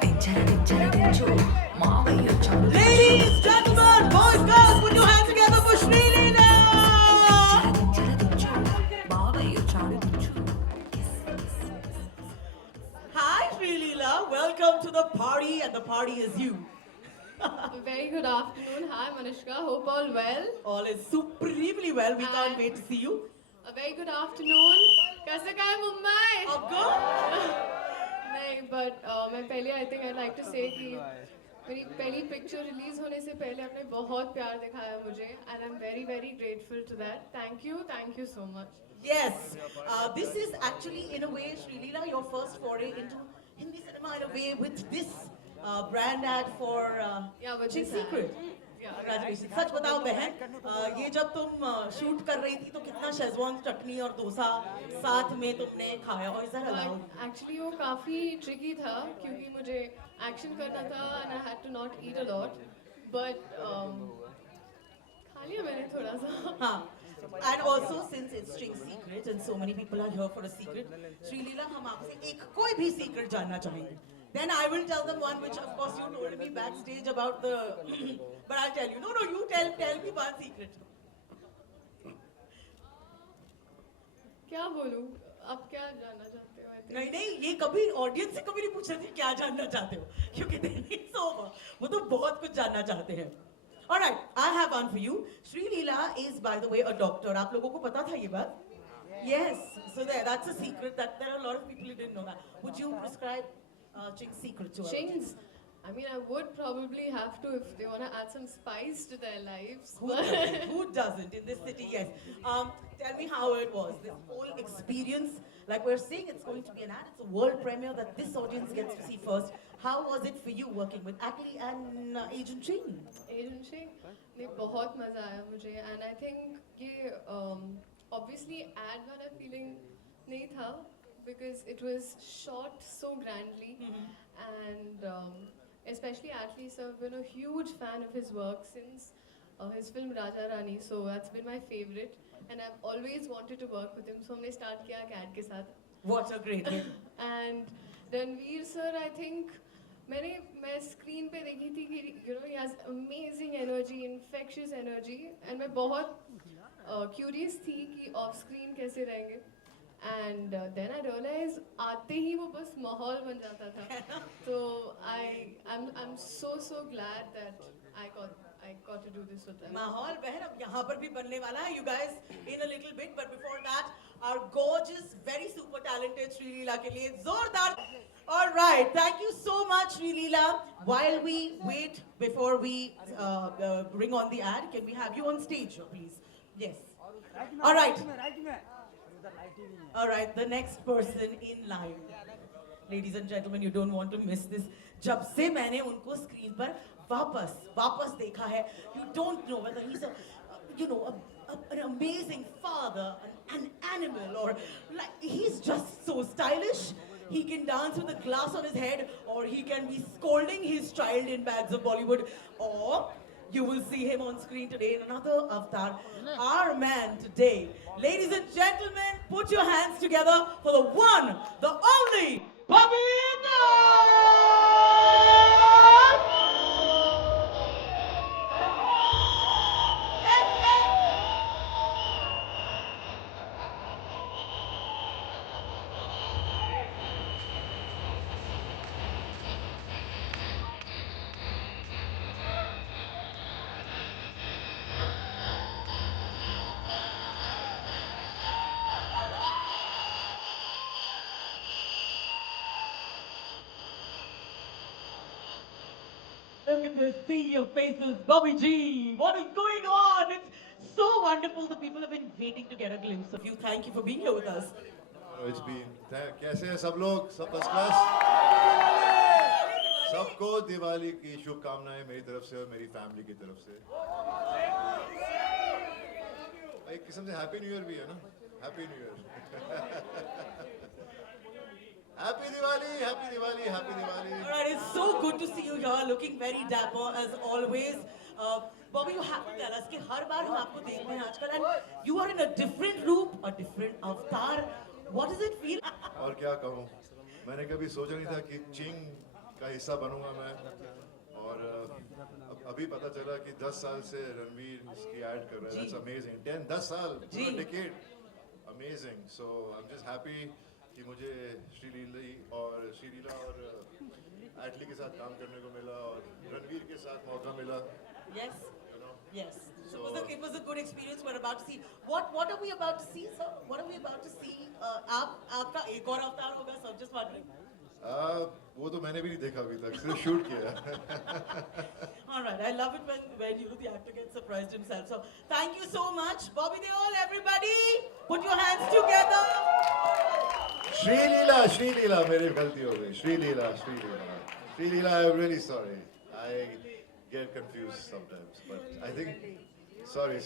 Ladies, gentlemen, boys, girls, put your hands together for Shri Leela! Hi, Shri Leela. Welcome to the party, and the party is you. A very good afternoon. Hi, Manishka. Hope all well. All is supremely well. We can't And- wait to see you. A very good afternoon. कैसे का है मुंबई? आपको? नहीं, but मैं पहले I think I'd like to say कि मेरी पहली पिक्चर रिलीज होने से पहले आपने बहुत प्यार दिखाया मुझे, and I'm very very grateful to that. Thank you so much. Yes. This is actually, in a way, Shri Leela, your first foray into Hindi cinema in a way with this brand ad for Yeah, but Ching this ad. Secret. Yeah. Congratulations. सच बताओ बहन, ये जब तुम shoot कर रही थी तो कितना शेजवान चटनी और डोसा साथ में तुमने खाया, और इज दैट अलाउड? Actually वो काफी tricky था क्योंकि मुझे एक्शन करना था and I had to not eat a lot, but खा लिया मैंने थोड़ा सा. हाँ. And also, since it's Ching Secret and so many people are here for a secret, Shri Leela, हम आपसे एक कोई भी secret जानना चाहेंगे. Then I will tell them one which, of course, you told me backstage about the. But I'll tell you. No, you tell me one secret. क्या बोलूं? आप क्या जानना चाहते हो? I think? नहीं, ये कभी ऑडियंस से कभी नहीं पूछा थी क्या जानना चाहते हो, क्योंकि it's over. वो तो बहुत कुछ जानना चाहते हैं. All right, I have one for you. Shri Leela is, by the way, a doctor. आप लोगों को पता था ये बात? Yes. So that's a secret that there are a lot of people who didn't know that. Would you prescribe Ching's Secret to us? Ching's. I mean, I would probably have to if they want to add some spice to their lives. Who doesn't? Who doesn't in this city? Yes. Tell me how it was. This whole experience, like we're saying, it's going to be an ad. It's a world premiere that this audience gets to see first. How was it for you working with Atlee and Agent Ching? Agency, नहीं बहुत मजा आया मुझे, and I think ये obviously ad वाला feeling नहीं था because it was shot so grandly, and especially Atlee sir, I've been a huge fan of his work since his film Raja Rani, so that's been my favorite, and I've always wanted to work with him. So हमने start किया CAD के साथ. What a great hit. And Ranveer sir, I think मैं screen पे देखी थी कि he has amazing energy, infectious energy, and मैं बहुत curious थी कि off screen कैसे रहेंगे. And then I realized आते ही वो बस माहौल बन जाता था. So I'm so glad that I got to do this with them. माहौल बहन अब यहाँ पर भी बनने वाला है. You guys in a little bit, but before that, our gorgeous, very super talented Shri Leela के लिए जोरदार. All right, thank you so much, Shri Leela. While we wait before we bring on the ad, can we have you on stage, please? Yes. All right. All right, the next person in line. Ladies and gentlemen, you don't want to miss this. जब से मैंने उनको screen पर वापस देखा है, you don't know whether he's an amazing father, an animal, or like he's just so stylish. He can dance with a glass on his head, or he can be scolding his child in bags of Bollywood, or you will see him on screen today in another avatar. Our man today. Ladies and gentlemen, put your hands together for the one, the only, Bobby Look at this sea of faces, Bobby G. What is going on? It's so wonderful. The people have been waiting to get a glimpse of you. Thank you for being here with us. It's been. कैसे हैं सब लोग? सब first class? सबको दिवाली की शुभकामनाएं मेरी तरफ से और मेरी फैमिली की तरफ से. एक किस्म से हैप्पी न्यू ईयर भी है ना? Happy new year. Happy Diwali, happy Diwali, happy Diwali. All right, it's so good to see you here, looking very dapper as always. Bobby, you have to tell us कि हर बार हम आपको देखते हैं आजकल, and you are in a different roop, a different avatar. What does it feel? और क्या कहूँ? मैंने कभी सोचा नहीं था कि चिंग का हिस्सा बनूंगा मैं। और अभी पता चला कि 10 साल से रणवीर इसकी ऐड कर रहा है। That's amazing. 10 साल, पूरा decade. Amazing. So I'm just happy कि मुझे श्रीलीला और एटली के साथ काम करने को मिला और रणवीर के साथ मौका मिला। Yes. You know? Yes. So it was a good experience. We're about to see. What are we about to see, sir? What are we about to see? आपका एक और अवतार होगा, sir. Just wondering. वो तो मैंने भी नहीं देखा अभी तक, सिर्फ शूट किया। All right. I love it when the actor gets surprised himself. So thank you so much, Bobby Deol. Everybody, put your hands together. Sreeleela मेरी गलती हो गई। Sreeleela I'm really sorry. I get confused sometimes, but I think sorry.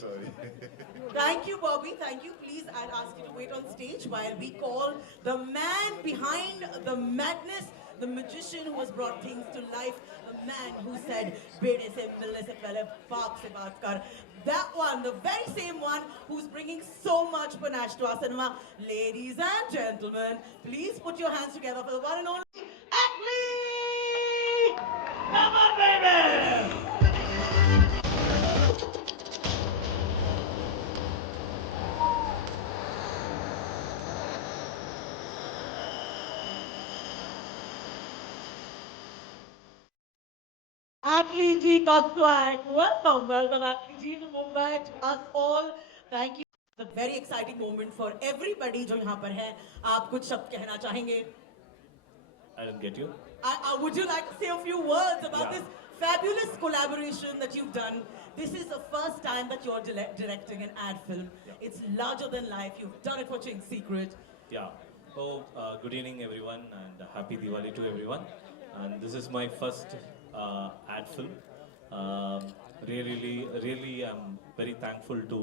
Thank you, Bobby. Thank you. Please, I'll ask you to wait on stage while we call the man behind the madness, the magician who has brought things to life, the man who said, "Bede se milne se pehle baap se baat kar." That one, the very same one who's bringing so much panache to our cinema. Ladies and gentlemen, please put your hands together for the one and only Atlee! Come on, baby! Atlee ji का swag. Welcome Atlee ji to Mumbai, to us all. Thank you. It's a very exciting moment for everybody जो यहाँ पर है. आप कुछ शब्द कहना चाहेंगे? I didn't get you. Would you like to say a few words about Yeah. this fabulous collaboration that you've done? This is the first time that you're directing an ad film. Yeah. It's larger than life. You've done it for Ching's Secret. Yeah. Oh, good evening, everyone, and happy Diwali to everyone. And this is my first ad film. Really, I'm very thankful to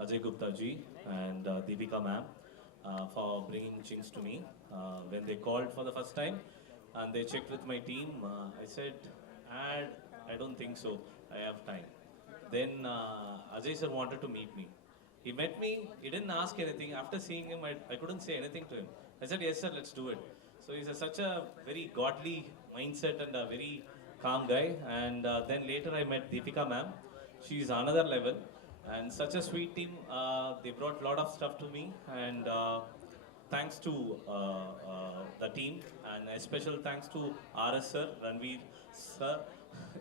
Ajay Gupta ji and Deepika ma'am for bringing Chings to me. When they called for the first time and they checked with my team, I said, ad, I don't think so. I have time. Then Ajay sir wanted to meet me. He met me, he didn't ask anything. After seeing him, I couldn't say anything to him. I said, yes sir, let's do it. So he's such a very godly mindset and a very calm guy. And then later I met Deepika ma'am. She's another level and such a sweet team. They brought a lot of stuff to me and thanks to the team and a special thanks to RS sir, Ranveer sir.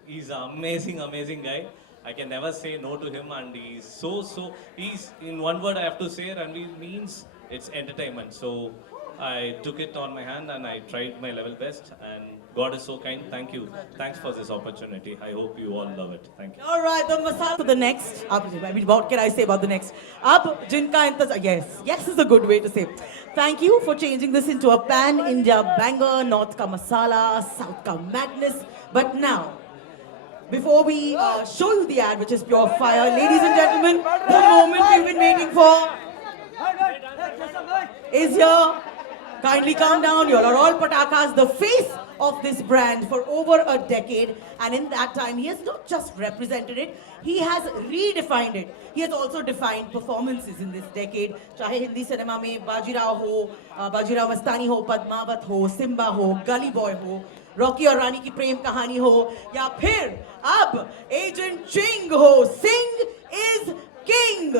He's an amazing guy. I can never say no to him and he's in one word I have to say Ranveer means it's entertainment. So I took it on my hand and I tried my level best and God is so kind. Thank you. Thanks for this opportunity. I hope you all love it. Thank you. All right, the masala for the next. I mean, what can I say about the next? Ab jinka intazar. Yes is a good way to say. Thank you for changing this into a pan-India banger, North ka masala, South ka madness. But now, before we show you the ad, which is pure fire, ladies and gentlemen, the moment we've been waiting for is here. Kindly calm down. You are all patakas. The face of this brand for over a decade, and in that time, he has not just represented it, he has redefined it. He has also defined performances in this decade. चाहे Hindi cinema में बाजीराव हो, बाजीराव मस्तानी हो, पद्मावत हो, Simba हो, गली boy हो, Rocky और रानी की प्रेम कहानी हो, या फिर अब एजेंट चिंग हो. Sing is king.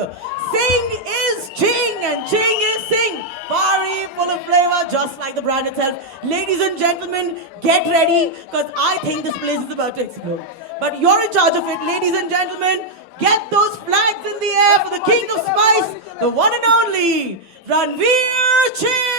Sing is Ching and Ching is Sing. Fiery, full of flavor, just like the brand itself. Ladies and gentlemen, get ready because I think this place is about to explode. But you're in charge of it, ladies and gentlemen. Get those flags in the air for the king of spice, the one and only Ranveer Ching.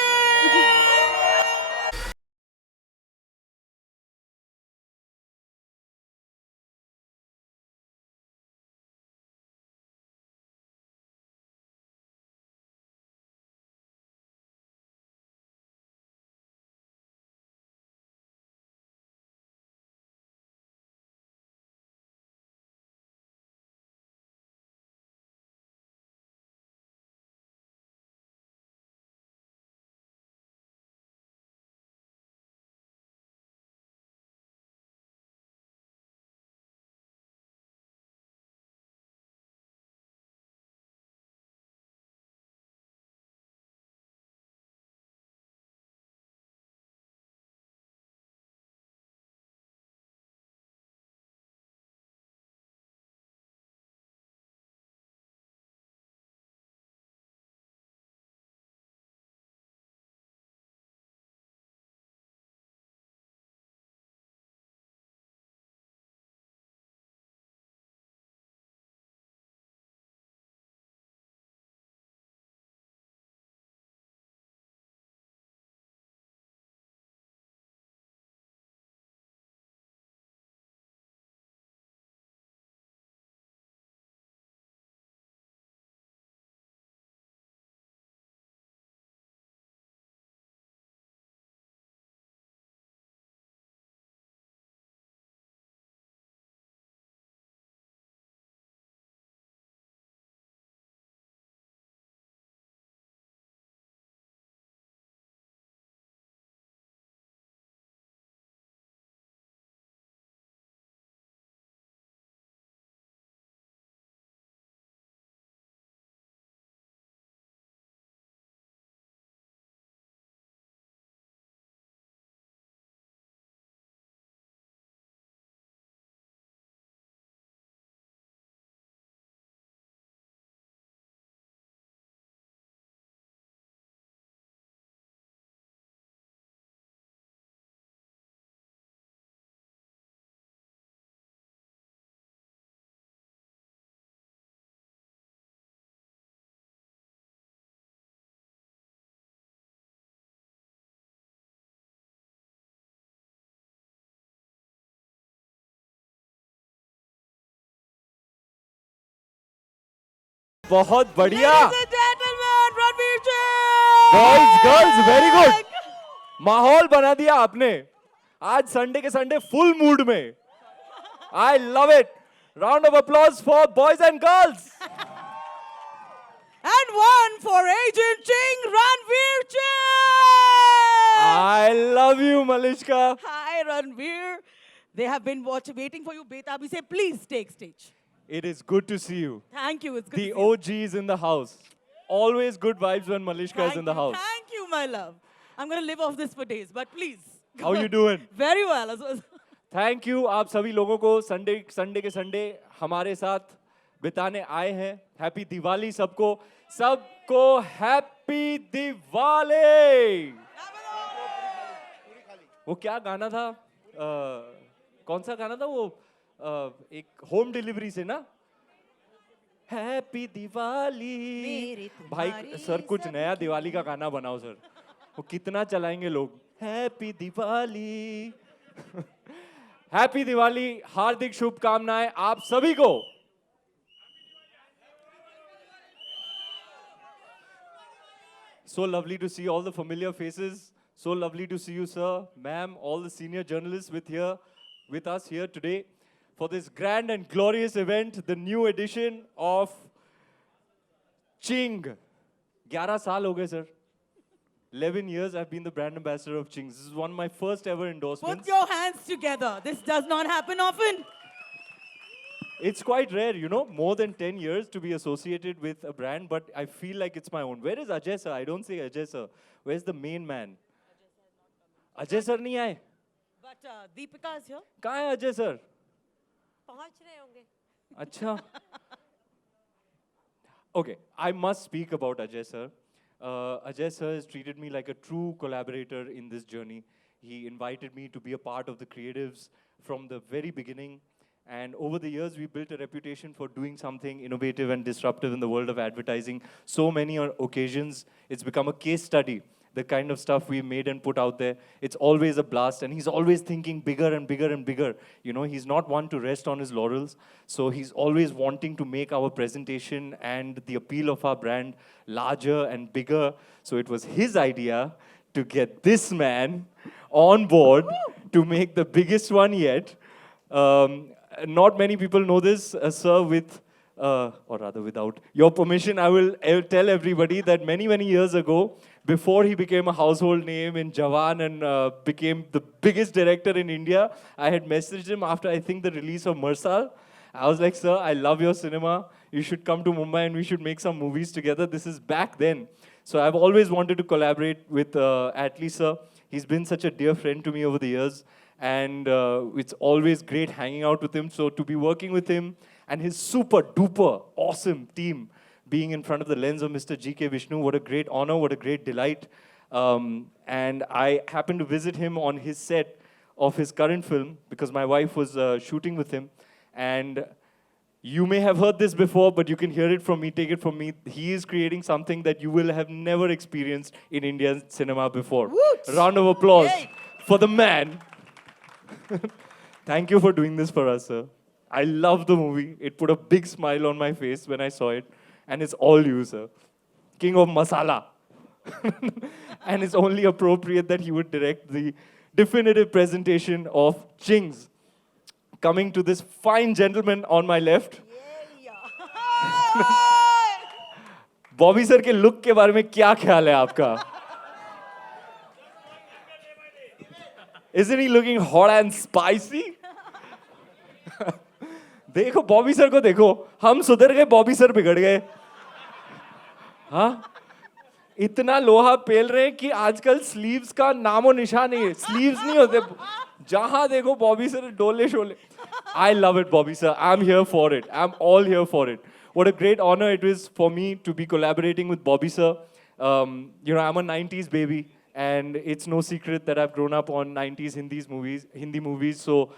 बहुत बढ़िया. Ladies and gentlemen, Ranveer Singh! Girls very good. माहौल बना दिया आपने. आज Sunday के Sunday full mood में. I love it. Round of applause for boys and girls. And one for Agent Ching, Ranveer Singh! I love you, Malishka. Hi, Ranveer. They have been waiting for you. Betabi say, please take stage. It is good to see you. Thank you. It's good The to see you. OG is in the house. Always good vibes when Malishka is in the house. Thank you, my love. I'm going to live off this for days, but please. How you doing? Very well. Thank you आप सभी लोगों को Sunday के Sunday हमारे साथ बिताने आए हैं. हैप्पी दिवाली सबको. सबको हैप्पी दिवाली. वो क्या गाना था? कौन सा गाना था वो? एक होम डिलीवरी से ना. हैप्पी दिवाली. भाई सर कुछ नया दिवाली का गाना बनाओ सर. वो कितना चलाएंगे लोग. हैप्पी दिवाली. हैप्पी दिवाली. हार्दिक शुभकामनाएं आप सभी को. So lovely to see all the familiar faces. So lovely to see you, sir, ma'am, all the senior journalists with us here today for this grand and glorious event, the new edition of Ching. 11 साल हो गए sir. 11 years I've been the brand ambassador of Ching's. This is one of my first ever endorsements. Put your hands together. This does not happen often. It's quite rare, you know, more than 10 years to be associated with a brand, but I feel like it's my own. Where is Ajay sir? I don't say Ajay sir. Where's the main man? Ajay sir नहीं आए? But Deepika is here. कहाँ है Ajay sir? पहुंच रहे होंगे. अच्छा. Okay, I must speak about Ajay sir. Ajay sir has treated me like a true collaborator in this journey. He invited me to be a part of the creatives from the very beginning. And over the years, we built a reputation for doing something innovative and disruptive in the world of advertising. So many occasions, it's become a case study. The kind of stuff we made and put out there, it's always a blast. And he's always thinking bigger and bigger and bigger. You know, he's not one to rest on his laurels. So he's always wanting to make our presentation and the appeal of our brand larger and bigger. So it was his idea to get this man on board to make the biggest one yet. Not many people know this, sir, or rather without your permission, I will tell everybody that many, many years ago, before he became a household name in Jawan and became the biggest director in India, I had messaged him after, I think, the release of Marsal. I was like, sir, I love your cinema. You should come to Mumbai and we should make some movies together. This is back then. So I've always wanted to collaborate with Atlee, sir. He's been such a dear friend to me over the years. And it's always great hanging out with him. So to be working with him and his super duper awesome team being in front of the lens of Mr. G.K. Vishnu, what a great honor, what a great delight. And I happened to visit him on his set of his current film because my wife was shooting with him. And you may have heard this before, but you can hear it from me, take it from me. He is creating something that you will have never experienced in Indian cinema before. Woot! Round of applause Yay! for the man. Thank you for doing this for us, sir. I love the movie. It put a big smile on my face when I saw it. And it's all you, sir. King of Masala. And it's only appropriate that he would direct the definitive presentation of Ching's. Coming to this fine gentleman on my left. Bobby sir के look के बारे में क्या ख्याल है आपका? Isn't he looking hot and spicy? देखो Bobby sir को देखो, हम सुधर गए, बॉबी सर बिगड़ गए. हाँ, इतना लोहा पेल रहे हैं कि आजकल स्लीव्स का नामो निशान नहीं है. स्लीव्स नहीं होते, जहां देखो बॉबी सर डोले Sholay. I love it, Bobby sir. I'm here for it. I'm all here for it. What a great honor it is for me to be collaborating with Bobby sir. You know, I'm a 90s baby. And it's no secret that I've grown up on 90s Hindi movies. So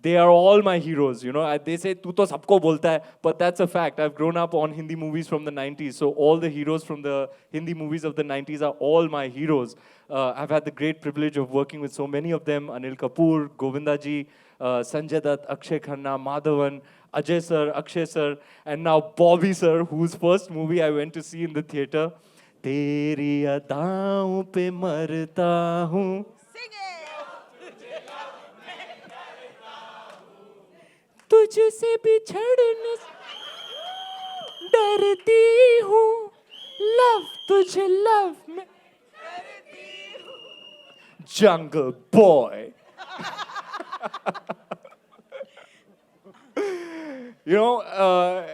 they are all my heroes. You know, they say, "Tu to sabko bolta hai," but that's a fact. I've grown up on Hindi movies from the 90s. So all the heroes from the Hindi movies of the 90s are all my heroes. I've had the great privilege of working with so many of them: Anil Kapoor, Govinda ji, Sanjay Dutt, Akshay Khanna, Madhavan, Ajay sir, Akshay sir, and now Bobby sir, whose first movie I went to see in the theater. तेरी अदाओं पे मरता हूँ, Sing it! तुझसे बिछड़ने डरती हूँ, love तुझे love में Jungle Boy. You know,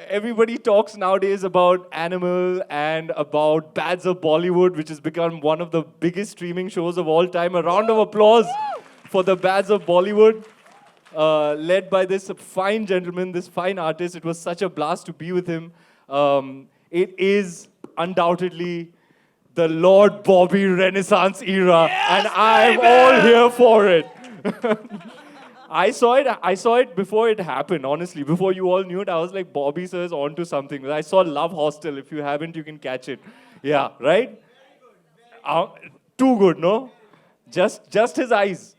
everybody talks nowadays about Animal and about Bads of Bollywood, which has become one of the biggest streaming shows of all time. A round of applause for the Bads of Bollywood, led by this fine gentleman, this fine artist. It was such a blast to be with him. It is undoubtedly the Lord Bobby Renaissance era, and I'm all here for it. I saw it before it happened, honestly. Before you all knew it, I was like, Bobby sir is onto something. I saw Love Hostel. If you haven't, you can catch it. Yeah, right? Too good, no? Just his eyes.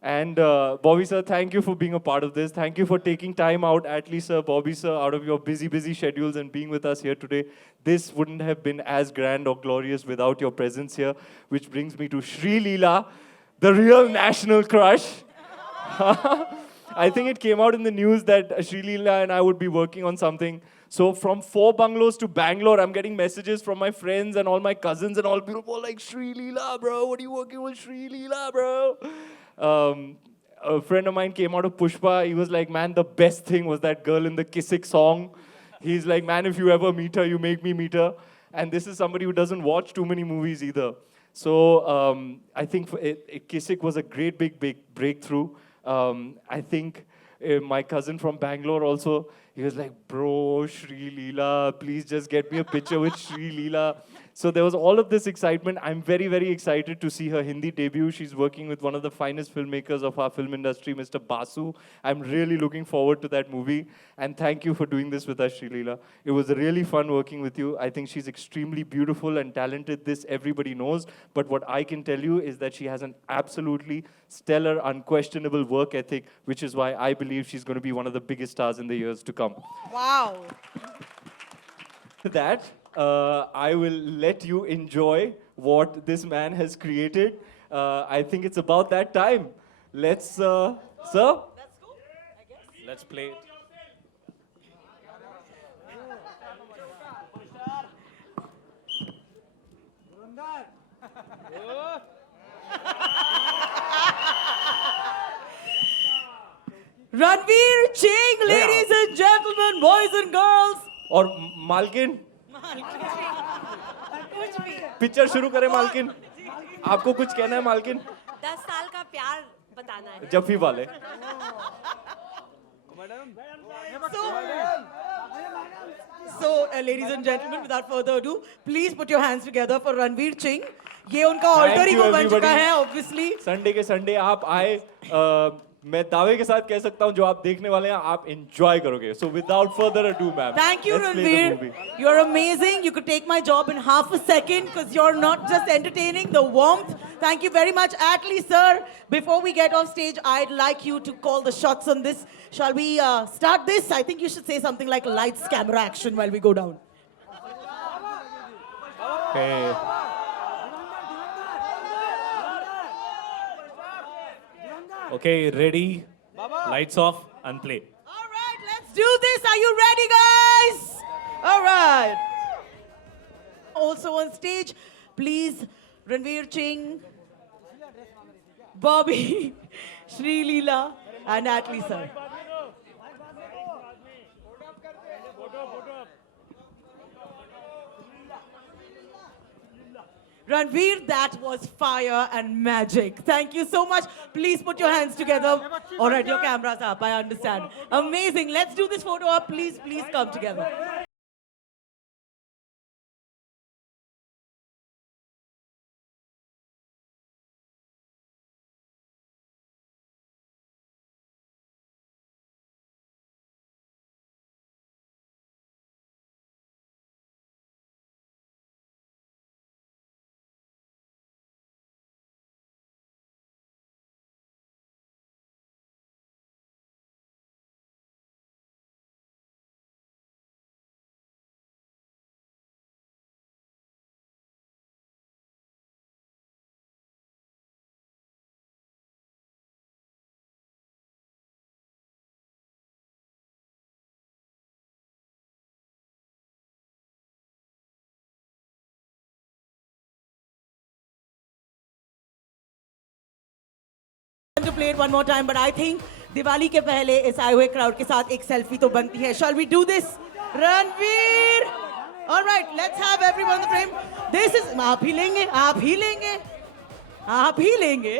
And Bobby sir, thank you for being a part of this. Thank you for taking time out, at least sir, Bobby sir, out of your busy schedules and being with us here today. This wouldn't have been as grand or glorious without your presence here, which brings me to Sri Leela, the real national crush. I think it came out in the news that Sri Leela and I would be working on something. So from 4 bungalows to Bangalore, I'm getting messages from my friends and all my cousins and all people like, Sri Leela, bro, what are you working with Sri Leela, bro? A friend of mine came out of Pushpa. He was like, man, the best thing was that girl in the Kisik song. He's like, man, if you ever meet her, you make me meet her. And this is somebody who doesn't watch too many movies either. So I think Kisik was a great big breakthrough. I think my cousin from Bangalore also, he was like, bro, Sri Leela, please just get me a picture with Sri Leela. So there was all of this excitement. I'm very excited to see her Hindi debut. She's working with one of the finest filmmakers of our film industry, Mr. Basu. I'm really looking forward to that movie. And thank you for doing this with us, Sri Leela. It was really fun working with you. I think she's extremely beautiful and talented. This everybody knows. But what I can tell you is that she has an absolutely stellar, unquestionable work ethic, which is why I believe she's going to be one of the biggest stars in the years to come. Wow. With that, I will let you enjoy what this man has created. I think it's about that time. Let's, sir? Let's play it. Ranveer Singh, ladies and gentlemen, boys and girls. और मालकिन picture शुरू करें मालकिन आपको कुछ कहना है मालकिन 10 साल का प्यार बताना है जफी वाले So, ladies and gentlemen, without further ado, please put your hands together for Ranveer Singh. ये उनका alter ego बन चुका है, obviously. संडे के संडे आप आए मैं दावे के साथ कह सकता हूं जो आप देखने वाले हैं आप enjoy करोगे. So without further ado, ma'am. Thank you, let's play the Ranveer. movie. You're amazing. You could take my job in half a second because you're not just entertaining, the warmth. Thank you very much. Atlee, sir, before we get off stage, I'd like you to call the shots on this. Shall we start this? I think you should say something like lights, camera, action while we go down. Okay. Okay, ready? Lights off and play. All right, let's do this. Are you ready, guys? All right. Also on stage, please, Ranveer Singh, Bobby, Sri Leela, and Atlee, sir. Ranveer, that was fire and magic. Thank you so much. Please put your hands together. All right, your camera's up, I understand. Amazing. Let's do this photo up. Please come together. play it one more time, but I think Diwali के पहले इस आए हुए crowd के साथ एक selfie तो बनती है. Shall we do this? Ranveer! All right, let's have everyone in the frame. This is आप ही लेंगे, आप ही लेंगे, आप ही लेंगे.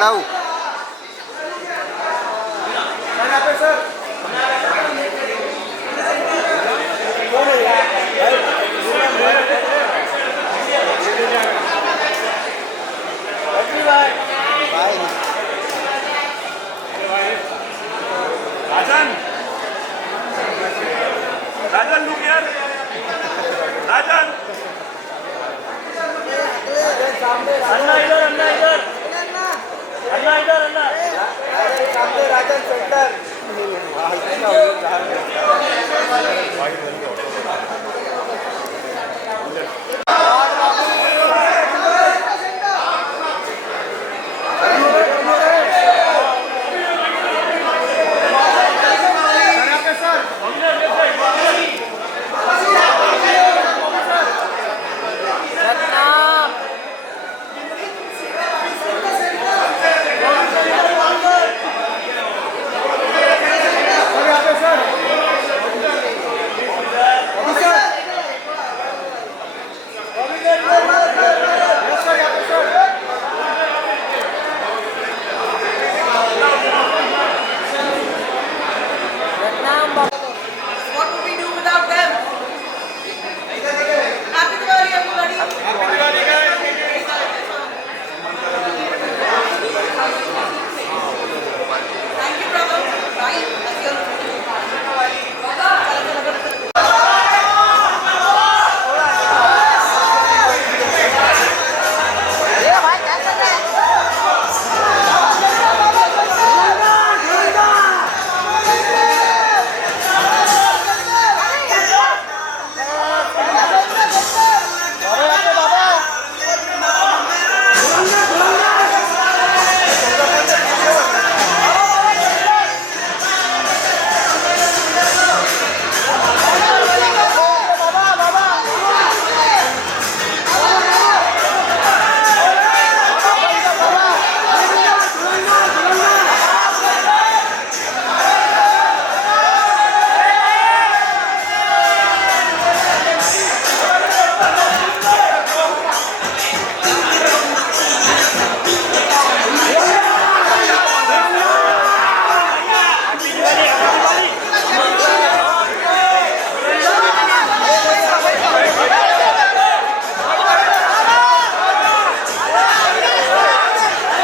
बढ़ाऊ राजन look here. राजन अन्ना इधर अन्ना इधर अन्ना इधर अन्ना सामने राजन सेंटर